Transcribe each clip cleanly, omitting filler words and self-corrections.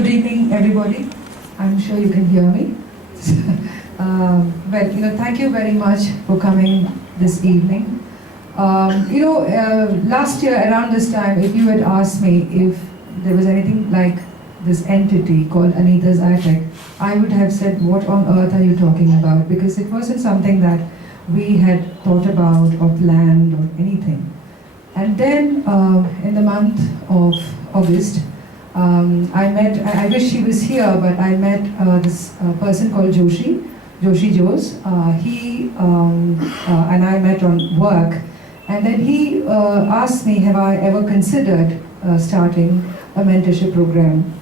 Good evening, everybody. I'm sure you can hear me. Well, thank you very much for coming this evening. Last year around this time, if you had asked me if there was anything like this entity called Anitasattic, I would have said, what on earth are you talking about? Because it wasn't something that we had thought about or planned or anything. And then in the month of August, I wish he was here, but I met this person called Joshi Jose. He and I met on work, and then he asked me, have I ever considered starting a mentorship program?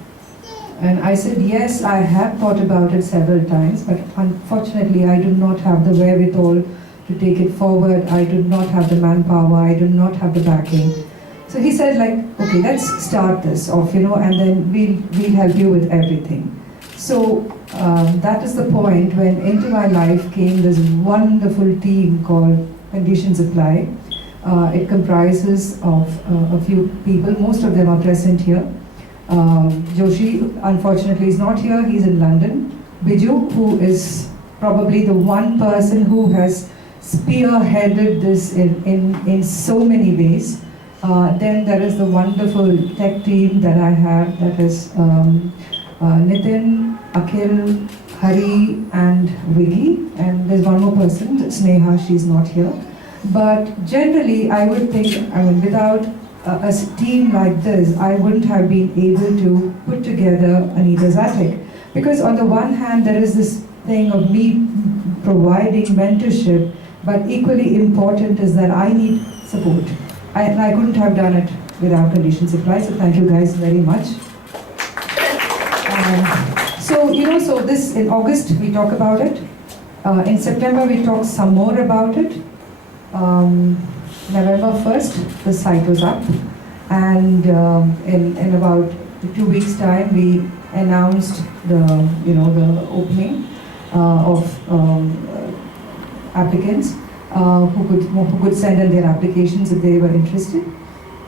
And I said, yes, I have thought about it several times, but unfortunately I do not have the wherewithal to take it forward. I do not have the manpower, I do not have the backing. So he said, okay, let's start this off, and then we'll help you with everything. So that is the point when into my life came this wonderful team called Condition Supply. It comprises of a few people, most of them are present here. Joshi, unfortunately, is not here, he's in London. Biju, who is probably the one person who has spearheaded this in so many ways. Then there is the wonderful tech team that I have, that is Nitin, Akhil, Hari and Viggy, and there's one more person, Sneha, she's not here. But generally I would think, without a team like this, I wouldn't have been able to put together Anitasattic. Because on the one hand there is this thing of me providing mentorship, but equally important is that I need support. I couldn't have done it without Condition Supply, so thank you guys very much. So this, in August we talk about it. In September we talk some more about it. November 1st, the site was up. And in about 2 weeks' time, we announced the opening of applicants who could send in their applications if they were interested.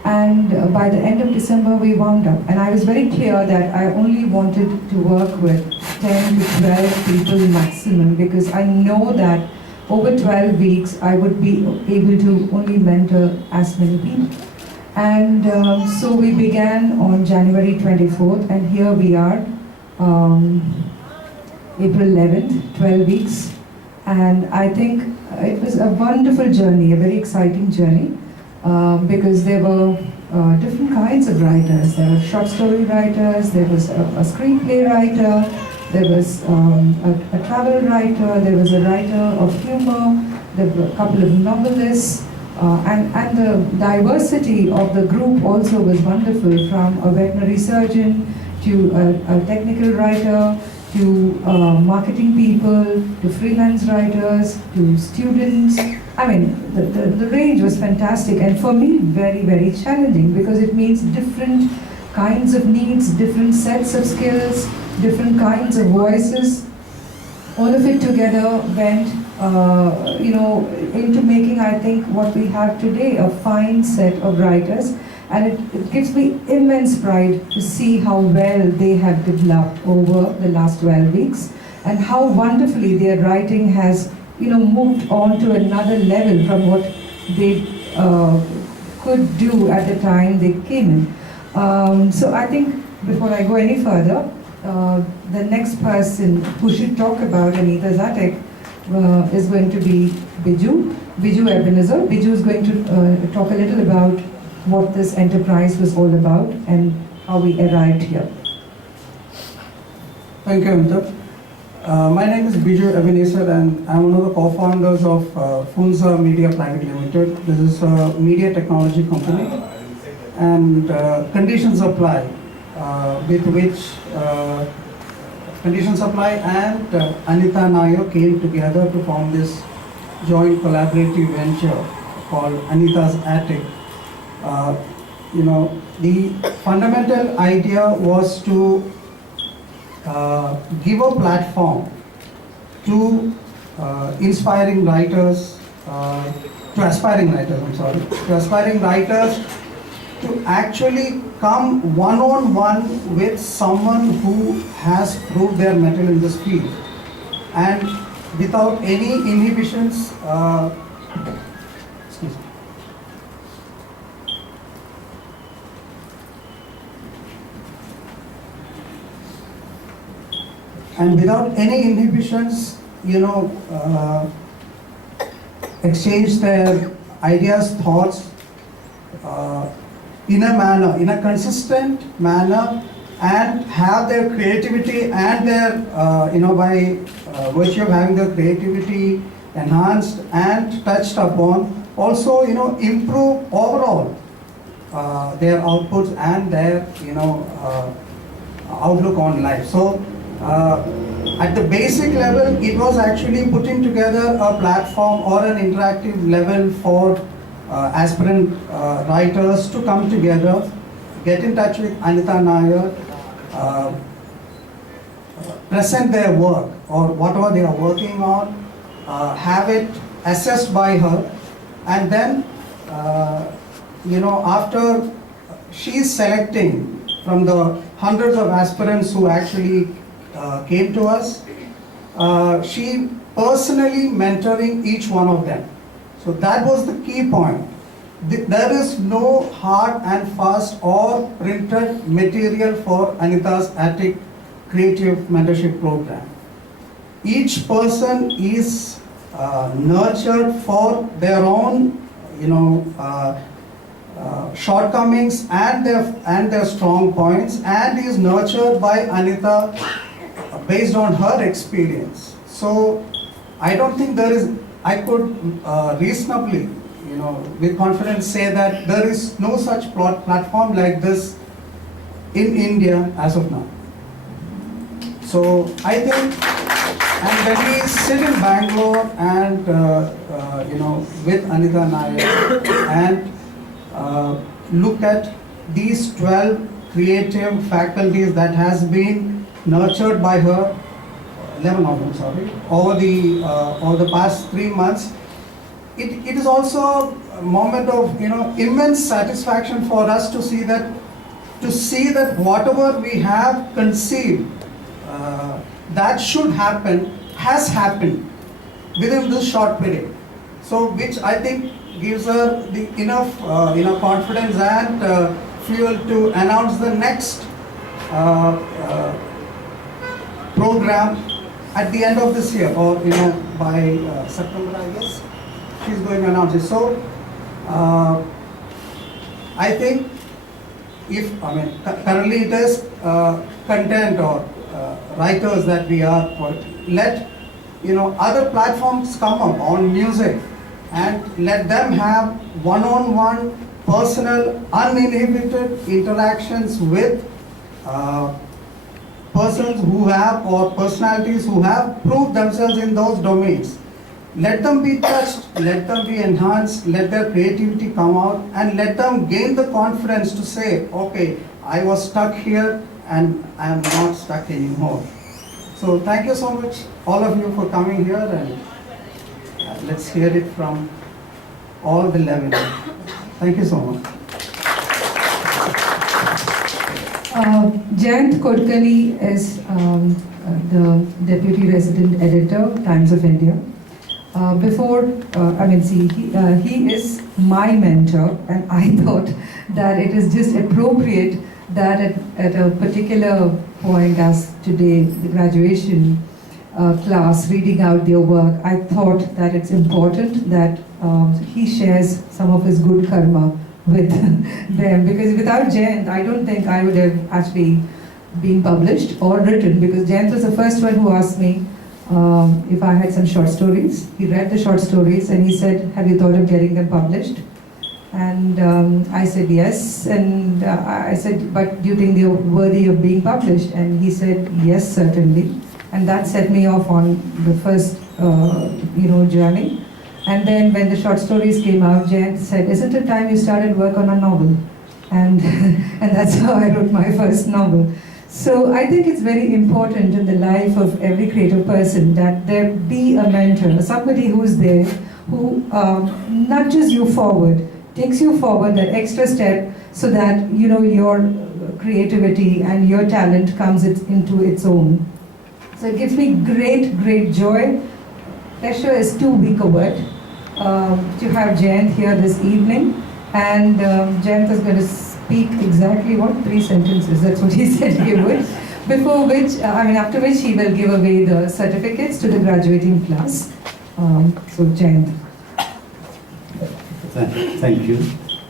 And by the end of December, we wound up. And I was very clear that I only wanted to work with 10 to 12 people maximum, because I know that over 12 weeks, I would be able to only mentor as many people. And so we began on January 24th, and here we are, April 11th, 12 weeks. And I think it was a wonderful journey, a very exciting journey, because there were different kinds of writers. There were short story writers, there was a screenplay writer, there was a travel writer, there was a writer of humor, there were a couple of novelists, and the diversity of the group also was wonderful, from a veterinary surgeon to a technical writer, to marketing people, to freelance writers, to students. The range was fantastic, and for me very, very challenging, because it means different kinds of needs, different sets of skills, different kinds of voices. All of it together went into making, I think, what we have today, a fine set of writers. And it gives me immense pride to see how well they have developed over the last 12 weeks, and how wonderfully their writing has moved on to another level from what they could do at the time they came in. So I think before I go any further, the next person who should talk about Anitasattic is going to be Biju Ebenezer. Biju is going to talk a little about what this enterprise was all about and how we arrived here. Thank you, Anita. My name is M.G.ROad Bangalore, and I'm one of the co-founders of Funza Media Private Limited. This is a media technology company, and Condition Supply, with which Condition Supply and Anita Nair came together to form this joint collaborative venture called Anitasattic. The fundamental idea was to give a platform to aspiring writers to actually come one-on-one with someone who has proved their mettle in this field, and without any inhibitions. Excuse me. And without any inhibitions, exchange their ideas, thoughts, in a manner, in a consistent manner, and have their creativity and their, by virtue of having their creativity enhanced and touched upon, also, improve overall their outputs and their, outlook on life. So, at the basic level, it was actually putting together a platform or an interactive level for aspirant writers to come together, get in touch with Anita Nair, present their work or whatever they are working on, have it assessed by her, and then, after she's selecting from the hundreds of aspirants who actually came to us, she personally mentoring each one of them. So that was the key point. There is no hard and fast or printed material for Anitasattic creative mentorship program. Each person is nurtured for their own, shortcomings and their strong points, and is nurtured by Anita based on her experience. So I don't think I could reasonably, with confidence say that there is no such platform like this in India as of now. So I think, and when we sit in Bangalore and, with Anita Nair and look at these 12 creative faculties that has been nurtured by her, 11 of them, sorry, over the past 3 months, it is also a moment of immense satisfaction for us to see that whatever we have conceived that should happen has happened within this short period. So, which I think gives her the enough confidence and fuel to announce the next program at the end of this year, or by September, I guess she's going to announce it. So I think currently it is content or writers that we are, let other platforms come up on music and let them have one-on-one personal uninhibited interactions with persons who have, or personalities who have proved themselves in those domains. Let them be touched, let them be enhanced, let their creativity come out, and let them gain the confidence to say, okay, I was stuck here and I am not stuck anymore. So thank you so much, all of you, for coming here, and let's hear it from all the 11. Thank you so much. Jayant Kodkali is the Deputy Resident Editor, Times of India. He is my mentor, and I thought that it is just appropriate that at a particular point, as today, the graduation class reading out their work, I thought that it's important that he shares some of his good karma with them, because without Jayant, I don't think I would have actually been published or written, because Jayant was the first one who asked me if I had some short stories. He read the short stories and he said, have you thought of getting them published? And I said yes, and I said, but do you think they're worthy of being published? And he said, yes, certainly. And that set me off on the first journey. And then when the short stories came out, Jayant said, isn't it time you started work on a novel? And and that's how I wrote my first novel. So I think it's very important in the life of every creative person that there be a mentor, somebody who's there, who nudges you forward, takes you forward that extra step so that your creativity and your talent comes into its own. So it gives me great joy. Pleasure is too weak a word to have Jayant here this evening, and Jayant is going to speak exactly 3 sentences. That's what he said he would. Before which, after which he will give away the certificates to the graduating class. So Jayant. Thank you.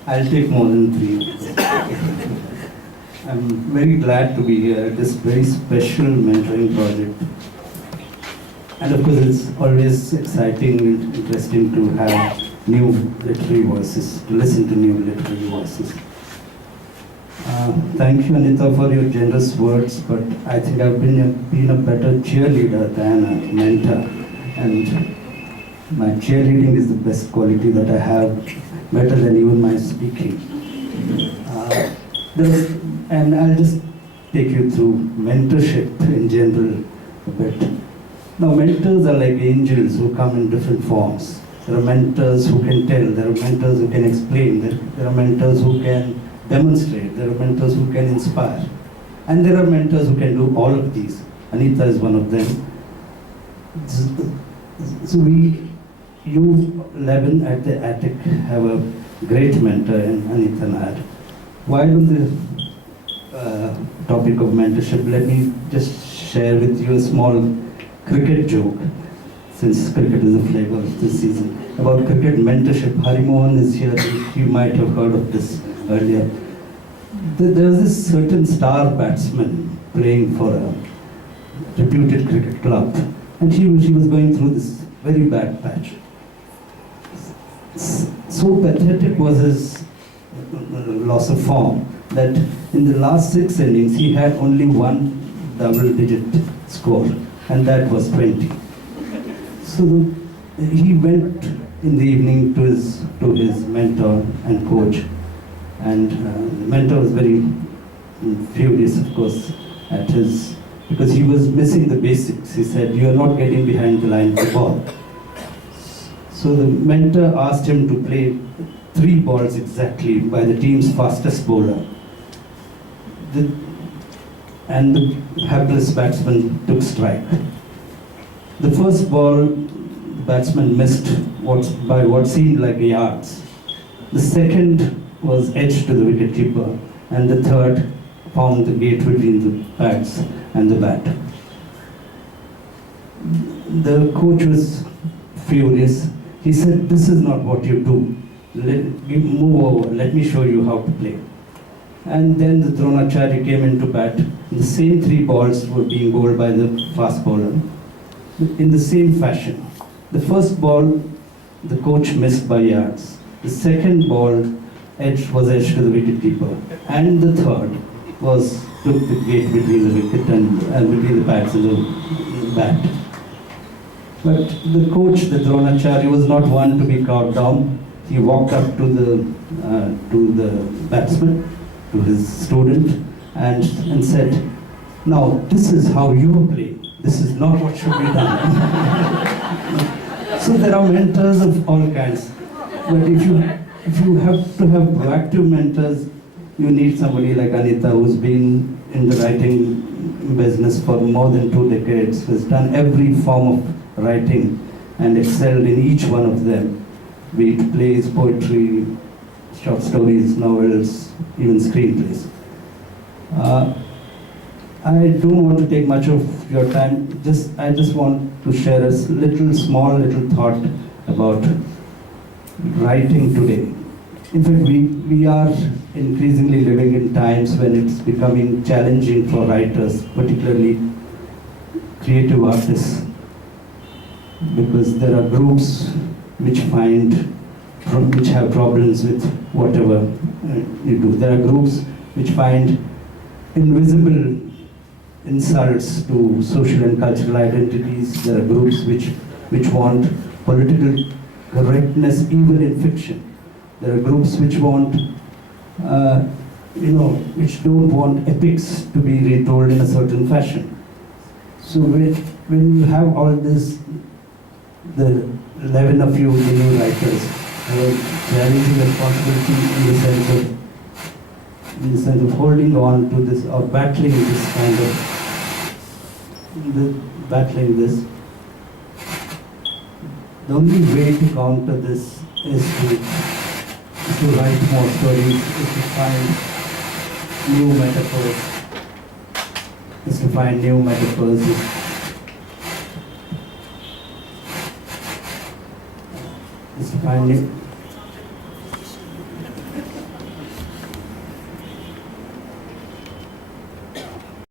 I'll take more than 3. I'm very glad to be here at this very special mentoring project. And of course, it's always exciting and interesting to have new literary voices, to listen to new literary voices. Thank you, Anita, for your generous words, but I think I've been a better cheerleader than a mentor. And my cheerleading is the best quality that I have, better than even my speaking. And I'll just take you through mentorship in general a bit. Now, mentors are like angels who come in different forms. There are mentors who can tell, there are mentors who can explain, there are mentors who can demonstrate, there are mentors who can inspire. And there are mentors who can do all of these. Anita is one of them. So you 11 at the Attic have a great mentor in Anita Nair. While on the topic of mentorship, let me just share with you a small cricket joke, since cricket is the flavor of this season. About cricket mentorship, Hari Mohan is here, you might have heard of this earlier. There was this certain star batsman playing for a reputed cricket club, and she was going through this very bad patch. So pathetic was his loss of form that in the last 6 innings he had only one double-digit score, and that was 20. So he went in the evening to his mentor and coach, and the mentor was very furious, of course, because he was missing the basics. He said, "You are not getting behind the line of the ball." So the mentor asked him to play 3 balls exactly by the team's fastest bowler. And the hapless batsman took strike. The first ball, the batsman missed by what seemed like yards. The second was edged to the wicketkeeper, and the third found the gate between the pads and the bat. The coach was furious. He said, "This is not what you do. Move over, let me show you how to play." And then the Dronacharya came into bat. The same 3 balls were being bowled by the fast bowler in the same fashion. The first ball, the coach missed by yards. The second ball was edged to the wicketkeeper. And the third took the gate between the wicket and between the pads and the bat. But the coach, the Dronacharya, was not one to be cowed down. He walked up to the batsman, to his student, and said, "Now, this is how you play. This is not what should be done." So there are mentors of all kinds. But if you have to have proactive mentors, you need somebody like Anita, who's been in the writing business for more than 2 decades, who's done every form of writing and excelled in each one of them, be it plays, poetry, short stories, novels, even screenplays. I don't want to take much of your time. I just want to share a small thought about writing today. In fact, we are increasingly living in times when it's becoming challenging for writers, particularly creative artists, because there are groups which have problems with whatever you do. There are groups which find invisible insults to social and cultural identities. There are groups which want political correctness even in fiction. There are groups which want, which don't want epics to be retold in a certain fashion. So when you have all this, the 11 of you, the new writers, have a challenging responsibility in the sense of in the sense of holding on to this or battling this kind of, battling this. The only way to counter this is to write more stories, is to find new metaphors, is to find new metaphors. Is to find new,